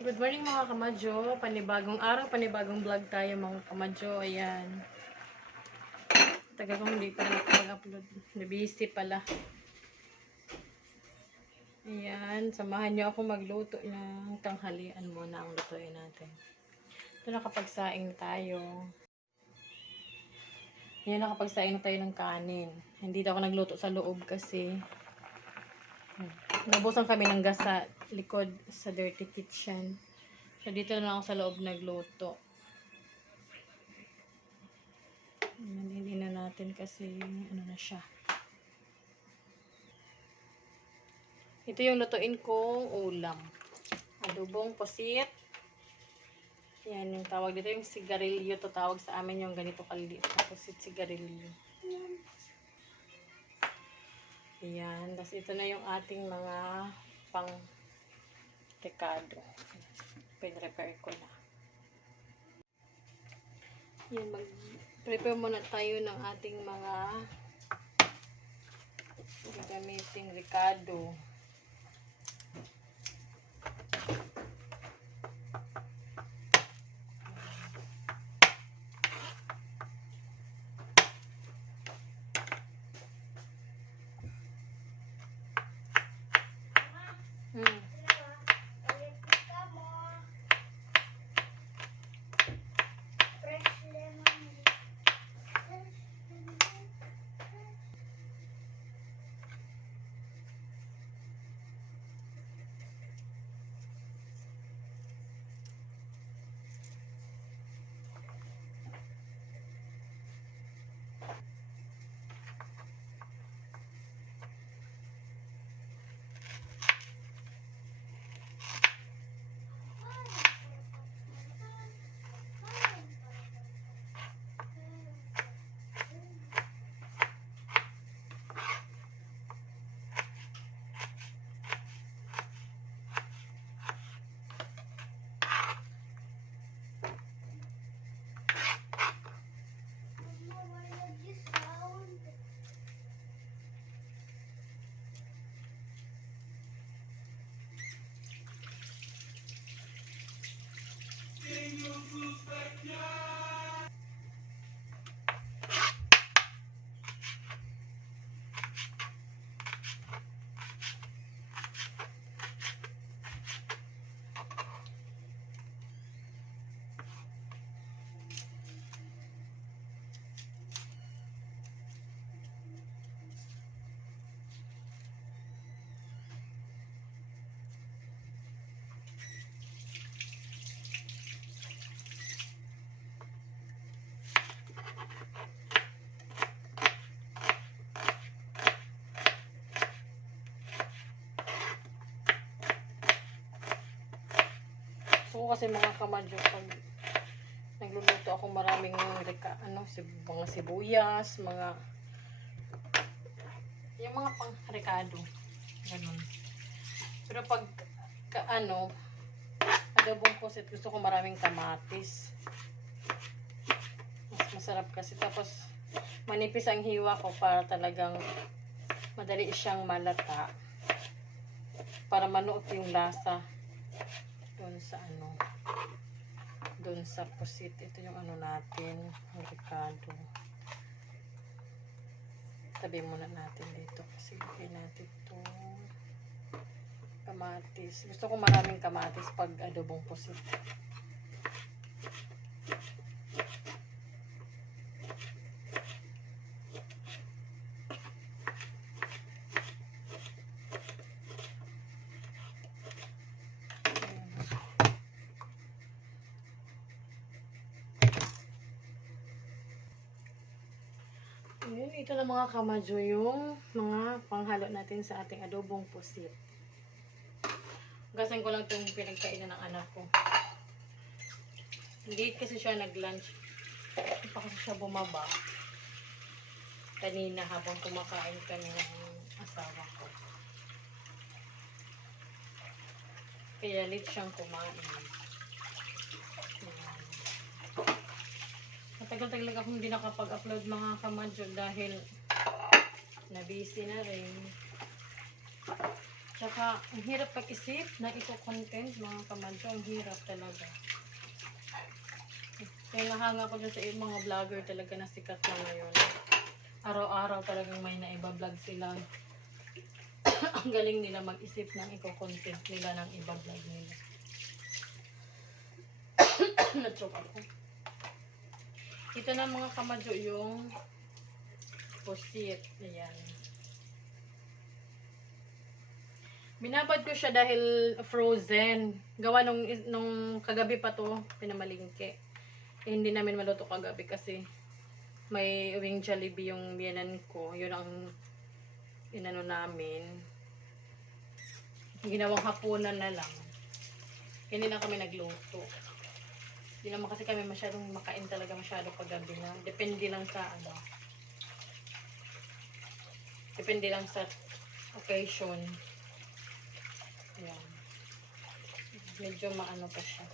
Good morning mga kamadyo. Panibagong araw, panibagong vlog tayo mga kamadyo. Ayan. Tagal kong hindi pa nakapag-upload. Busy pala. Ayan. Samahan niyo ako magluto ng tanghalian muna ang lutuin natin. Ito nakapagsaing na tayo. Ayan, nakapagsaing na tayo ng kanin. Hindi ako nagluto sa loob kasi nabusan kami ng gas sa likod sa dirty kitchen. So, dito na lang ako sa loob nagluto. Hindi na natin kasi ano na siya. Ito yung lutuin kong ulam. Adobong pusit. Yan yung tawag dito, yung sigarilyo. To tawag sa amin yung ganito kaliit na pusit sigarilyo. Ayan. Tapos ito na yung ating mga pang recado. Pin-repair ko na. Yan, mag-prepare muna tayo ng ating mga gagamiting recado. So kasi mga kamadyo, pag nagluluto ako maraming mga sibuyas, yung mga pang rekado. Ganun. Pero pag adobong pusit, gusto ko maraming kamatis. Mas masarap kasi. Tapos manipis ang hiwa ko para talagang madali siyang malata. Para manuot yung lasa doon sa pusit. Ito yung natin, yung recado. Tabi muna natin dito kasi lagay natin itong kamatis. Gusto ko maraming kamatis pag adobong pusit. Ayan, ito na mga kamadyo yung mga panghalo natin sa ating adobong pusit. Gasan ko lang itong pinagkainan ng anak ko. Hindi kasi siya nag-lunch. Hindi pa kasi siya bumaba. Kanina habang kumakain kami ng asawa ko. Kaya late siyang kumain. Matagal-tagal akong hindi nakapag-upload mga kamadyo dahil na busy na rin. Tsaka, ang hirap pag-isip na ito-content, mga kamadyo. Ang hirap talaga. Kaya nahanga ko dun sa mga vlogger talaga na sikat na ngayon. Araw-araw talagang may naiba-vlog sila. Ang galing nila mag-isip ng ito-content nila ng iba-vlog nila. Na-choke ako. Ito na mga kamadyo yung pusit. Ayan. Binabad ko siya dahil frozen. Gawa nung kagabi pa to, pinamalingke. Eh, hindi namin maluto kagabi kasi may wing Jollibee yung biyanan ko. Yun ang inano namin. Ginawang hapunan na lang. Hindi na kami nagluto. Hindi naman kasi kami masyadong makain talaga masyado kagabi na. Depende lang sa ano. Depende lang sa occasion. Ayan. Medyo maano pa siya.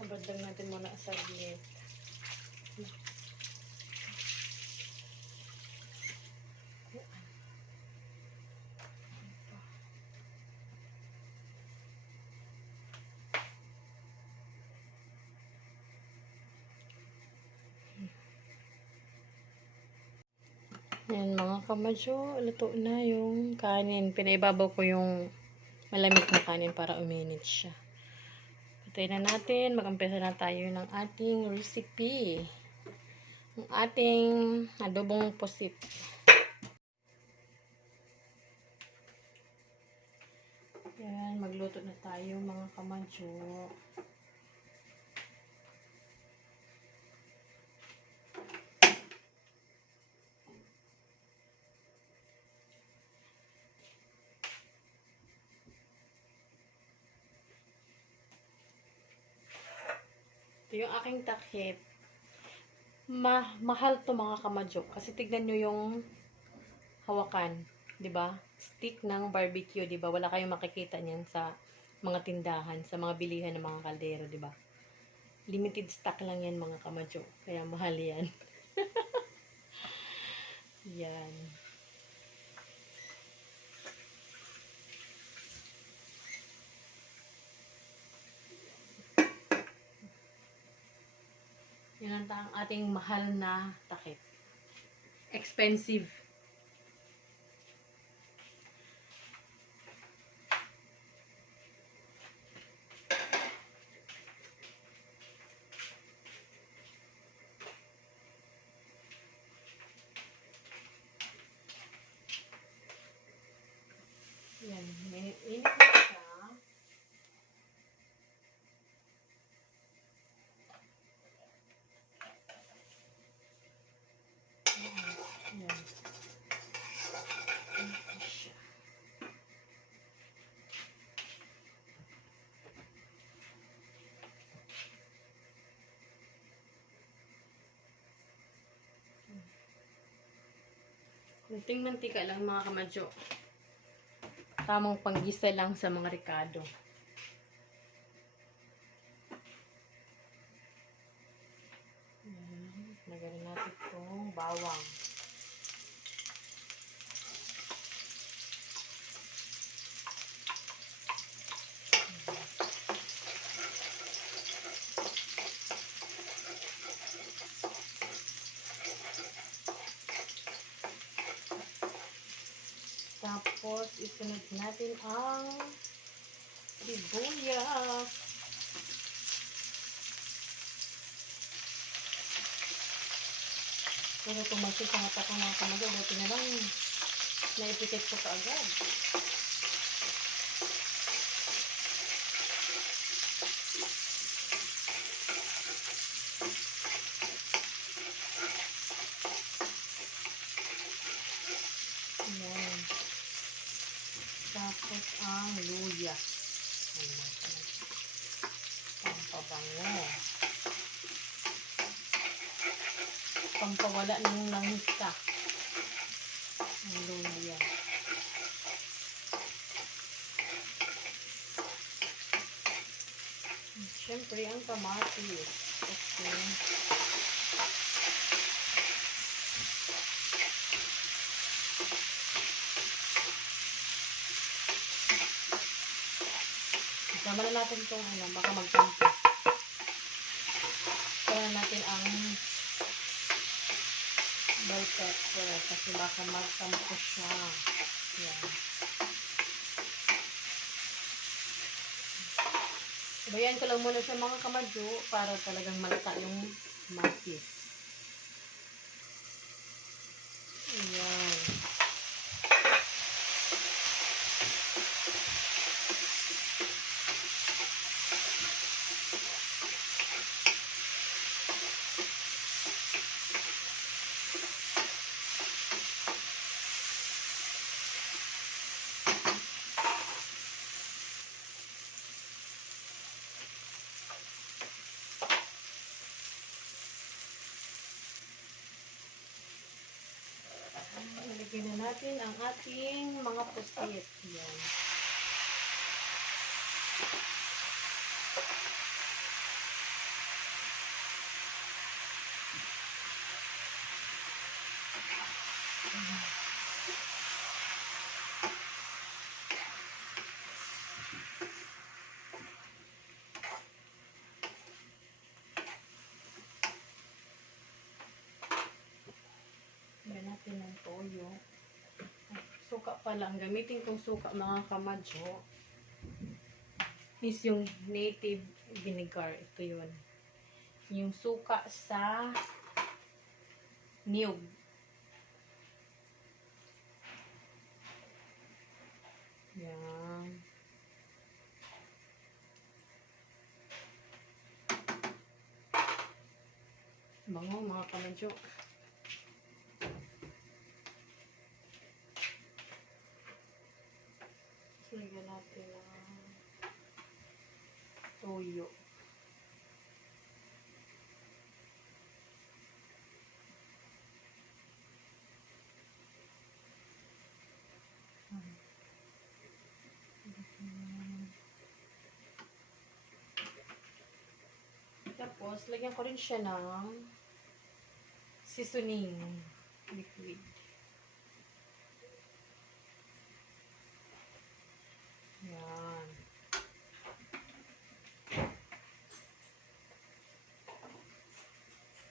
Habad lang natin muna sa saglit. Ayan mga kamadyo, luto na yung kanin. Pinaibabaw ko yung malamig na kanin para uminit siya. Patay na natin. Mag-umpisa na tayo ng ating recipe. Ang ating adobong pusit. Ayan, magluto na tayo mga kamadyo. Ito yung aking takip. Mahal to mga kamadyo. Kasi tignan nyo yung hawakan. 'Di ba? Stick ng barbecue, 'di ba? Wala kayong makikita niyan sa mga tindahan, sa mga bilihan ng mga kaldero, 'di ba? Limited stock lang yan mga kamadyo. Kaya mahal yan. Yan. Yan ang ating mahal na takip. Expensive. Yan. Init na siya. Yan. Yan. Init na siya. Kunting mantika lang mga kamadyo. Tamang panggisa lang sa mga ricado. Lagyan natin itong bawang. Tapos, isunod natin ang sibuyas. Pero tumasik sa mata ko mga kamadyo. Buti na lang, naipitik ko kaagad. Ayan. Tapos ang luya. Ayan. Pampabango. Pampawala ng langsa. Ang luya. syempre, ang kamatis. Okay. Isama na natin itong ano, baka magtampo. Isama na natin ang bell pepper kasi baka magtampo siya. Yan. Bayan ko lang muna sa mga kamadyo para talagang malata yung kamatis. Ayan. Ilagay na natin ang ating mga pusit. Yan. Lagyan natin ng toyo. Suka pala. Ang gamitin kong suka mga kamadyo is yung native vinegar. Ito yun. Yung suka sa niyog. Yan. Bango mga kamadyo. Lagyan natin ng toyo. Tapos, lagyan ko rin siya ng seasoning liquid. Yan.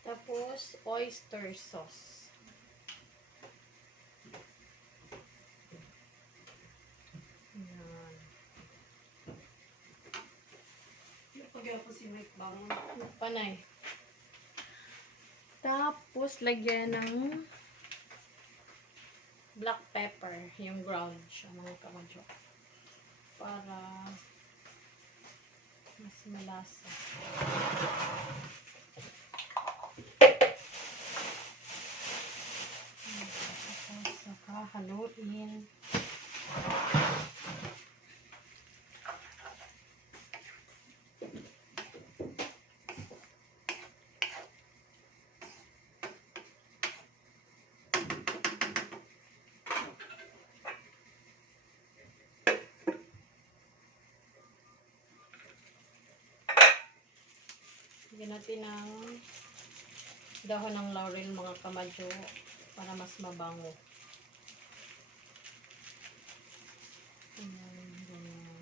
Tapos, oyster sauce. Yan. Pagyan po si Mike Bang. Panay. Tapos, lagyan ng black pepper. Yung ground siya, mga kamadyo. Para mas malasa. Tapos, saka haluin. Lagyan natin ng dahon ng laurel mga kamadyo para mas mabango. Ayan, ganyan.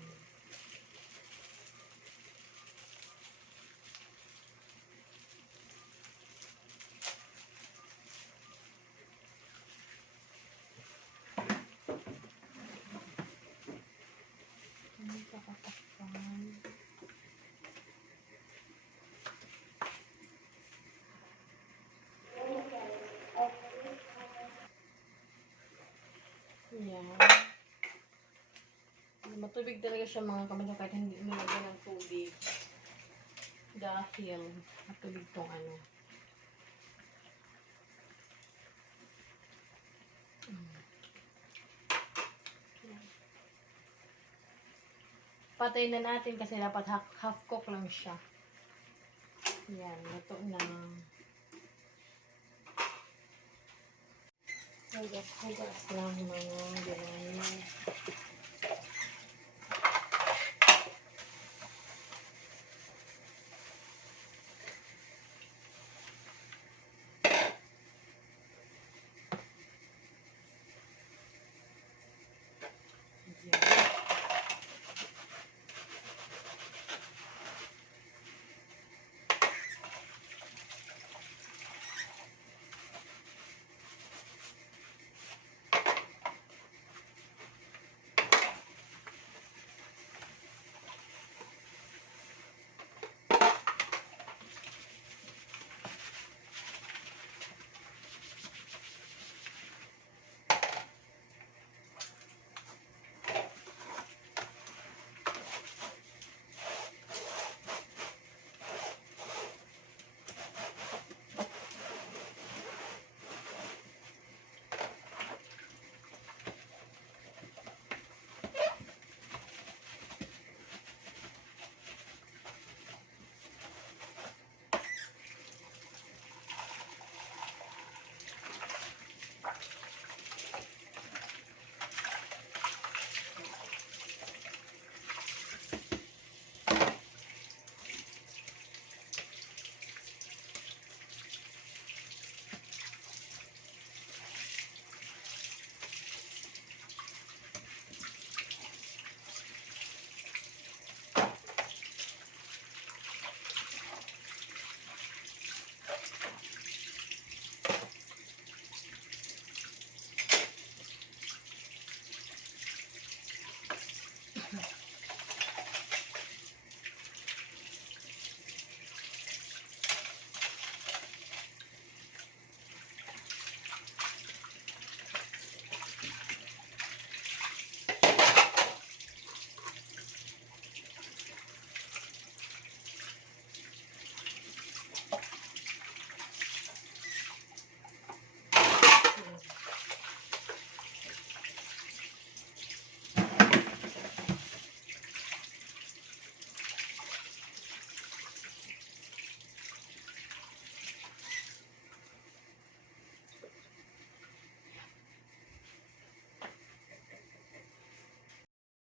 Ayan, kakatakpan. Ayan. Matubig talaga siya mga kamadyo kahit hindi nilagyan ng tubig. Dahil matubig tong ano. Patay na natin kasi dapat half cook lang siya. Yan, luto na. Hugas lang mga gano'n.